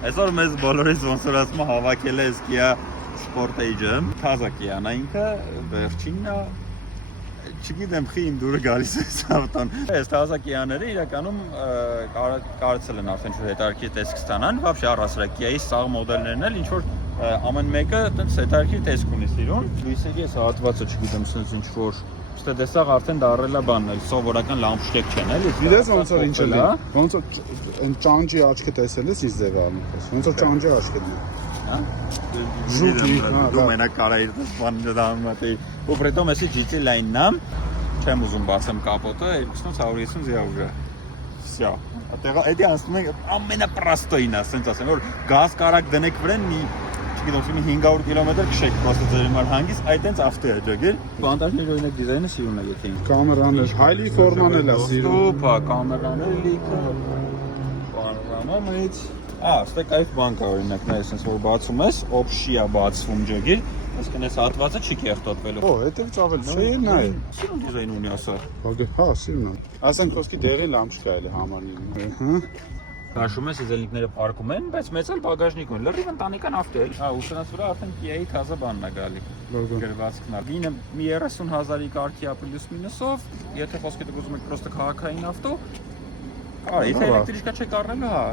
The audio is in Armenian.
Այսօր մեզ բոլորից ոնց որ ասում հավաքել է Kia Sportage-ը, թազա Kia-ն է ինքը, վերջինն է, չգիտեմ խի իմ դուրը գալիս է ավտոն։ Այս թազա Kia-ները իրականում կարծել են արդեն ինչ-որ հետարքի տեսք ստանան, вообще առասարակ Kia-ի սաղ մոդելներն էլ ինչ-որ ամեն մեկը տենց հետարքի տեսք ունի սիրուն։ Լույսերի այս հատվածը չգիտեմ սենց ինչ-որ Ստե դեսաղ արդեն դարել է բանն էլ, սովորական լամպշտեկ չեն էլի։ Գիտես ոնց որ ինչ է, ոնց որ այն ճանճի աչքը տեսելիս ինչ ձև անում ես, ոնց որ ճանճի աչքն է։ Հա։ Ժուկի, դու մենակ կարայիր դες բանը դառնում է։ Ու պրետոմ էսի GT line-ն եմ, չեմ ուզում բացեմ կապոտը, 250 евро։ Всё։ Այդտեղ էդի ասում են ամենապրաստոյին է, ասենց ասեմ, որ գազ կարակ դնեք վրան մի չգիտեմ, 500 կիլոմետր քշեք պրոստը ձեր համար հանգիստ, այդ տենց ավտո է ջոգել։ Վանտաժների օրինակ դիզայնը սիրուն է եթե։ Կամերան է, հայլի ֆորման էլ է սիրուն։ Ստոպա, կամերան է լիքը։ Պանորամայից։ Ստե կայֆ բան կա օրինակ, նա էսենց որ բացում ես, օփշի է բացվում ջոգել, այսինքն այս հատվածը չի կերտոտվելու։ Օ, հետև ծավել չէ նա է։ Սիրուն դիզայն ունի ասա։ Հա, սիրուն է։ Ասենք խոսքի դեղի լամպշկա էլ է համանին։ Հա։ Քաշում ես իզելիկները պարկում են, բայց մեծ էլ բագաժնիկ ունի։ Լրիվ ընտանեկան ավտո է։ Ուսանած վրա արդեն Kia-ի թազա բանն է գալի։ Գրվածքն է։ Գինը մի 30,000-ի կարգի է պլյուս մինուսով, եթե խոսքի դուք ուզում եք պրոստը քաղաքային ավտո, եթե էլեկտրիկա չեք առնելու, հա։